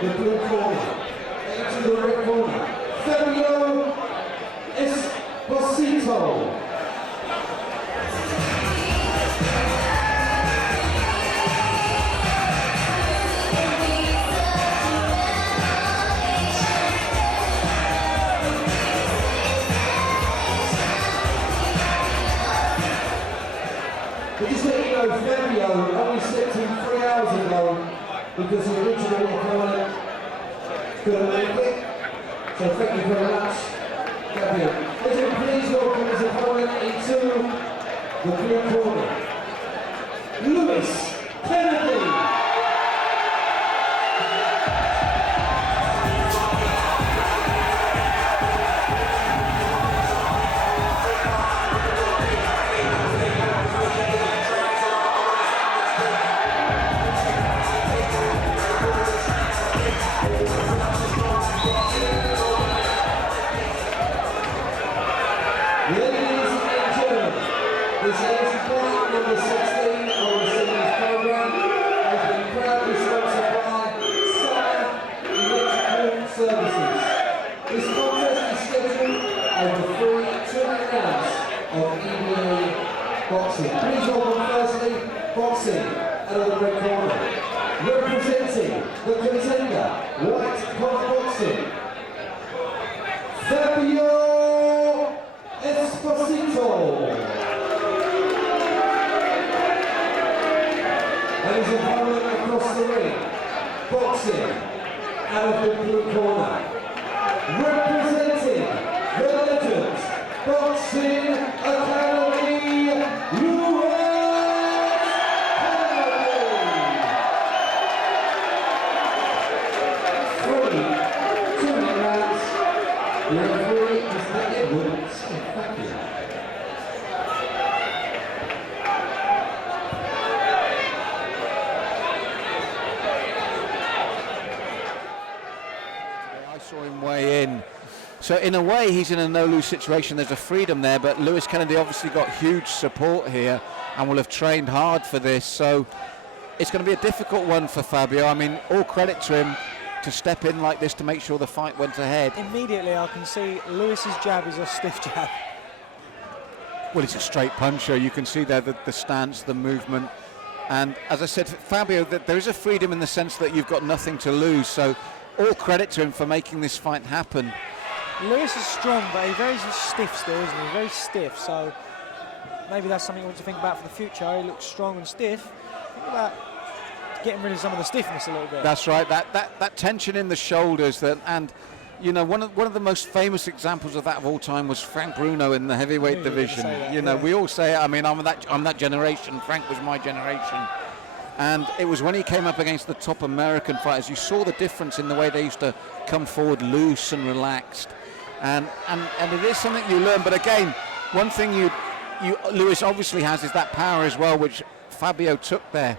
the blue corner. Into the red corner, Fabio Esposito. But just let you know, Fabio only stepped in 3 hours ago because the original opponent couldn't make it. So thank you very much, Fabio. Let's please welcome his opponent into the blue corner, Lewis Kennedy. This is point number 16 on the series program has been proudly sponsored by Summer Electrical Services. This contest is scheduled over 3 rounds of EBA Boxing. Please welcome firstly Boxing out of the red corner. Representing the contender, white boxing, Fabio Esposito. And his opponent across the ring, boxing out of the blue corner, representing the Legends Boxing Academy, Lewis Kennedy. 2 rounds. The referee is the Edward Fabio. Saw him weigh in. So in a way he's in a no-lose situation. There's a freedom there, but Lewis Kennedy obviously got huge support here and will have trained hard for this, so it's going to be a difficult one for Fabio. I mean, all credit to him to step in like this to make sure the fight went ahead. Immediately I can see Lewis's jab is a stiff jab. Well, he's a straight puncher. You can see there the stance, the movement, and as I said, Fabio, there is a freedom in the sense that you've got nothing to lose, so all credit to him for making this fight happen. Lewis is strong, but he's very stiff still, isn't he? Very stiff, so maybe that's something we want to think about for the future. He looks strong and stiff. Think about getting rid of some of the stiffness a little bit. That's right, that tension in the shoulders, and you know, one of the most famous examples of that of all time was Frank Bruno in the heavyweight division. You know, we all say it. I mean, I'm that generation. Frank was my generation. And it was when he came up against the top American fighters, you saw the difference in the way they used to come forward loose and relaxed. And it is something you learn. But again, one thing Lewis obviously has is that power as well, which Fabio took there.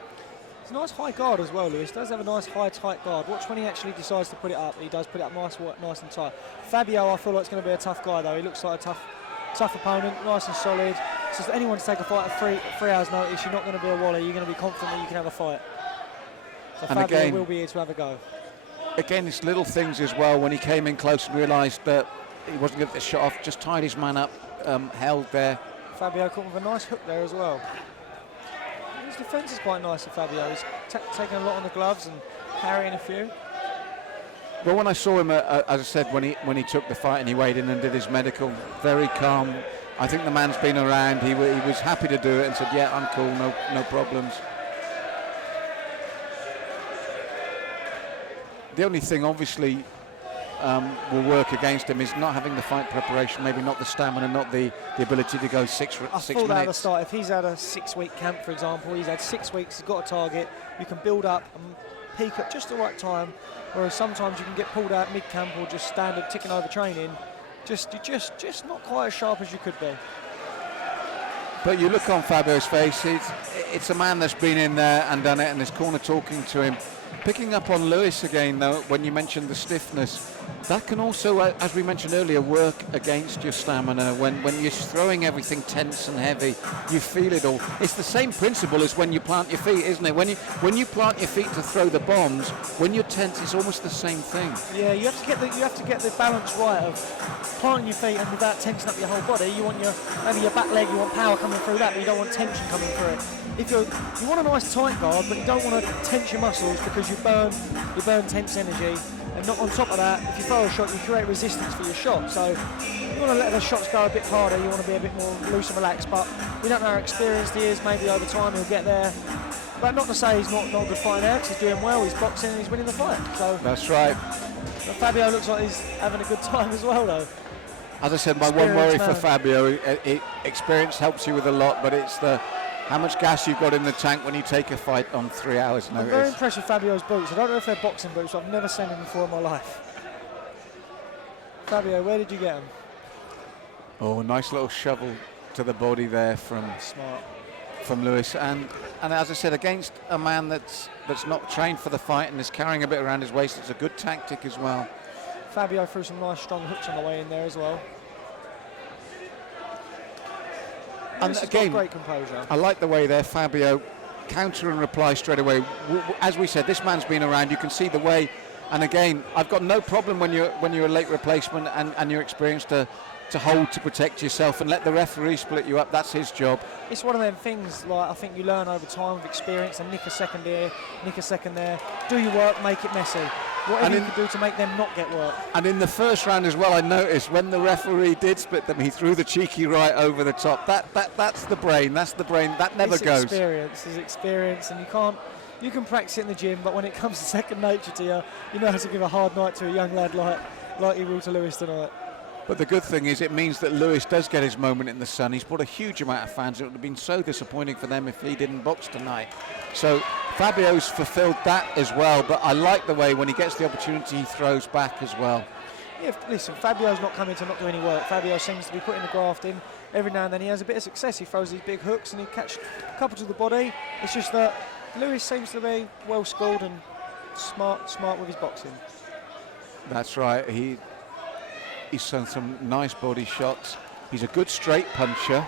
It's a nice high guard as well, Lewis. Does have a nice high, tight guard. Watch when he actually decides to put it up. He does put it up nice and tight. Fabio, I feel like it's going to be a tough guy, though. He looks like a tough opponent, nice and solid. So for anyone to take a fight at 3 hours' notice, you're not going to be a wally. You're going to be confident that you can have a fight. So and Fabio again, will be here to have a go. Again, it's little things as well. When he came in close and realised that he wasn't going to get the shot off, just tied his man up, held there. Fabio caught with a nice hook there as well. His defence is quite nice for Fabio. He's taking a lot on the gloves and parrying a few. Well, when I saw him, as I said, when he took the fight and he weighed in and did his medical, very calm. I think the man's been around. He was happy to do it and said, "Yeah, I'm cool, no problems." The only thing, obviously, will work against him is not having the fight preparation, maybe not the stamina, not the ability to go 6 minutes. I thought that at the start. If he's had a 6-week camp, for example, he's had 6 weeks, he's got a target, you can build up and peak at just the right time, whereas sometimes you can get pulled out mid-camp or just standard ticking over training. You're just not quite as sharp as you could be. But you look on Fabio's face, it's a man that's been in there and done it, and his corner talking to him. Picking up on Lewis again, though, when you mentioned the stiffness, that can also, as we mentioned earlier, work against your stamina. When you're throwing everything tense and heavy, you feel it all. It's the same principle as when you plant your feet, isn't it? When you plant your feet to throw the bombs, when you're tense, it's almost the same thing. Yeah, you have to get the balance right of planting your feet and without tensing up your whole body. You want maybe your back leg, you want power coming through that, but you don't want tension coming through it. You want a nice tight guard, but you don't want to tense your muscles because you burn tense energy. And not on top of that, if you throw a shot, you create resistance for your shot. So you want to let the shots go a bit harder. You want to be a bit more loose and relaxed. But we don't know how experienced he is. Maybe over time he'll get there. But not to say he's not a good fighter now, because he's doing well. He's boxing and he's winning the fight. So that's right. But Fabio looks like he's having a good time as well, though. As I said, my one worry for Fabio, experience helps you with a lot, but it's how much gas you've got in the tank when you take a fight on 3 hours notice. I'm very impressed with Fabio's boots. I don't know if they're boxing boots, but I've never seen them before in my life. Fabio, where did you get them? Oh, a nice little shovel to the body there from Lewis. And as I said, against a man that's not trained for the fight and is carrying a bit around his waist, it's a good tactic as well. Fabio threw some nice strong hooks on the way in there as well. And again, great composure. I like the way there, Fabio counter and reply straight away. As we said, this man's been around. You can see the way. And again, I've got no problem when you're a late replacement and you're experienced to hold to protect yourself and let the referee split you up. That's his job. It's one of them things, like I think you learn over time with experience, and nick a second here, nick a second there. Do your work, make it messy. Whatever you can do to make them not get work. And in the first round as well, I noticed when the referee did split them, he threw the cheeky right over the top. That's the brain. That's the brain. That never goes. It's experience, and you can practice it in the gym, but when it comes to second nature to you, you know how to give a hard night to a young lad like he will to Lewis tonight. But the good thing is it means that Lewis does get his moment in the sun. He's brought a huge amount of fans. It would have been so disappointing for them if he didn't box tonight. So Fabio's fulfilled that as well, but I like the way when he gets the opportunity he throws back as well. Yeah, listen, Fabio's not coming to not do any work. Fabio seems to be putting the graft in. Every now and then he has a bit of success. He throws these big hooks and he catches a couple to the body. It's just that Lewis seems to be well schooled and smart with his boxing. That's right. He's shown some nice body shots. He's a good straight puncher.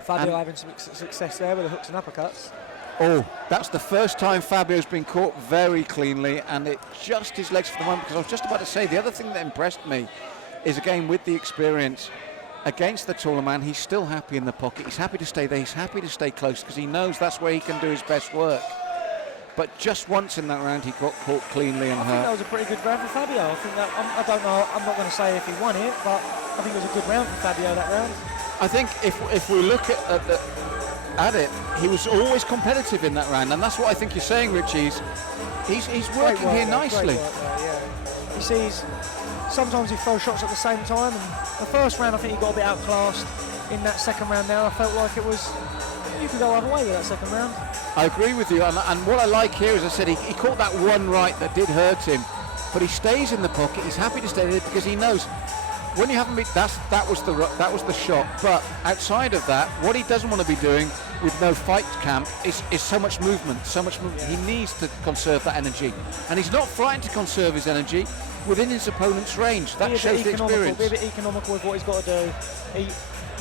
Fabio having some success there with the hooks and uppercuts. Oh, that's the first time Fabio's been caught very cleanly, and it just his legs for the moment, because I was just about to say the other thing that impressed me is, again, with the experience against the taller man, he's still happy in the pocket. He's happy to stay there. He's happy to stay close because he knows that's where he can do his best work. But just once in that round, he got caught cleanly and hurt. I think that was a pretty good round for Fabio. I think that I don't know. I'm not going to say if he won it, but I think it was a good round for Fabio that round. I think if we look at it, he was always competitive in that round, and that's what I think you're saying, Richie. He's working here nicely. Yeah. You see, sometimes he throws shots at the same time, and the first round I think he got a bit outclassed. In that second round now, I felt like you could go either way with that second round. I agree with you, and what I like here, as I said, he caught that one right that did hurt him, but he stays in the pocket. He's happy to stay there because he knows when you haven't been, that was the shot. But outside of that, what he doesn't want to be doing with no fight camp is so much movement. Yeah. He needs to conserve that energy, and he's not frightened to conserve his energy within his opponent's range. That shows the experience. Be a bit economical with what he's got to do. He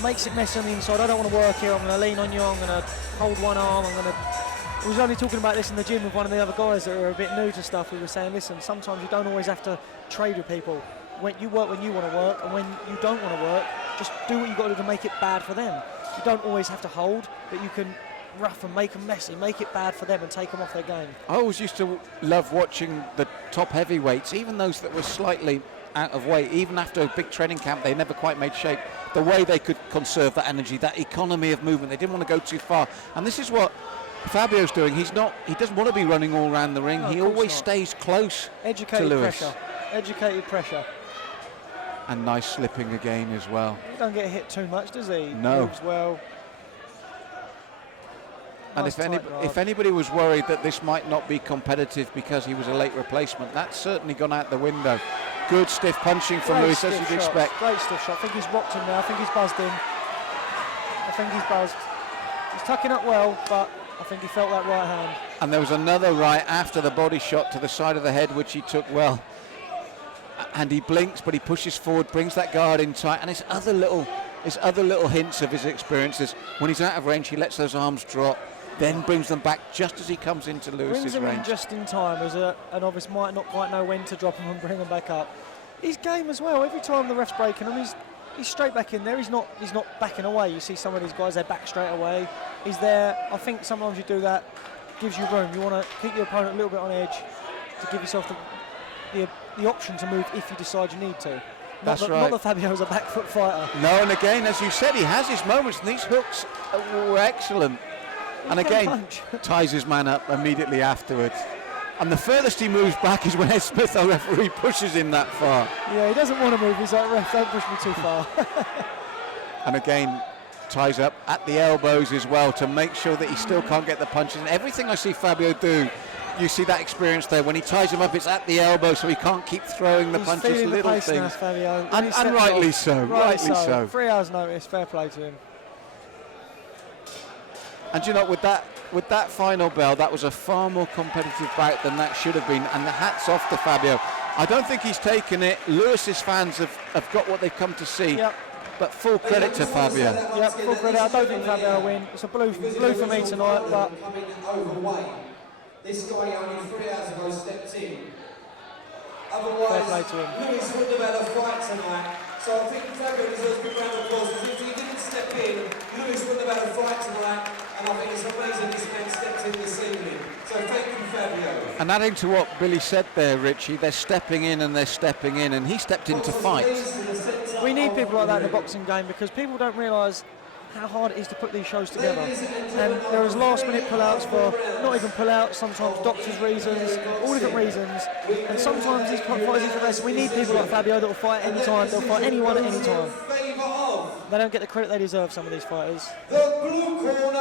makes it messy on the inside. I don't want to work here. I'm going to lean on you. I'm going to hold one arm. I was only talking about this in the gym with one of the other guys that are a bit new to stuff. We were saying, listen, sometimes you don't always have to trade with people. When you work when you want to work, and when you don't want to work, just do what you've got to do to make it bad for them. You don't always have to hold, but you can rough and make them messy, make it bad for them and take them off their game. I always used to love watching the top heavyweights, even those that were slightly out of weight, even after a big training camp, they never quite made shape. The way they could conserve that energy, that economy of movement, they didn't want to go too far. And this is what Fabio's doing. He doesn't want to be running all around the ring. He always stays close to Lewis. Educated pressure. And nice slipping again as well. He don't get hit too much, does he? No. Moves well. And if anybody was worried that this might not be competitive because he was a late replacement, that's certainly gone out the window. Good stiff punching from Lewis, as you'd expect. Great stiff shot. I think he's rocked him now. I think he's buzzed him. I think he's buzzed. He's tucking up well, but I think he felt that right hand. And there was another right after the body shot to the side of the head, which he took well. And he blinks, but he pushes forward, brings that guard in tight. And his other little hints of his experiences. When he's out of range, he lets those arms drop, then brings them back just as he comes into Lewis's range. Brings them in just in time, as a novice might not quite know when to drop them and bring them back up. His game as well. Every time the ref's breaking him, he's straight back in there. He's not backing away. You see some of these guys, they're back straight away. He's there. I think sometimes you do that, gives you room. You want to keep your opponent a little bit on edge to give yourself the option to move if you decide you need to. That's right. Not that Fabio's a back foot fighter. No, and again, as you said, he has his moments, and these hooks were excellent. And again, ties his man up immediately afterwards. And the furthest he moves back is when Ed Smith, our referee, pushes him that far. Yeah, he doesn't want to move. He's like, ref, don't push me too far. And again, ties up at the elbows as well to make sure that he still can't get the punches. And everything I see Fabio do, you see that experience there. When he ties him up, it's at the elbow, so he can't keep throwing the punches, feeling little the pace things. now, Fabio. And rightly so, rightly so. 3 hours notice, fair play to him. And you know, with that final bell, that was a far more competitive bout than that should have been. And the hat's off to Fabio. I don't think he's taken it. Lewis's fans have got what they've come to see. Yep. But full credit to Fabio. Yep, full credit. I don't think Fabio will win. It's a blue for me tonight, but this guy only 3 hours ago stepped in. fair Otherwise, play to him. Lewis wouldn't have had a fight tonight. So I think Fabio deserves a big round of applause, because if he didn't step in, Lewis wouldn't have had a fight tonight. And I think it's amazing this man stepped in this evening. So thank you, Fabio. And adding to what Billy said there, Richie, they're stepping in, and he stepped in to fight. We need people like that in the boxing game, because people don't realise how hard it is to put these shows together. And there is last-minute pull-outs for, not even pull-outs, sometimes doctors' reasons, all different reasons. And sometimes these fighters need the rest. We need people like Fabio that will fight any time, they'll fight anyone at any time. They don't get the credit they deserve, some of these fighters. The blue corner,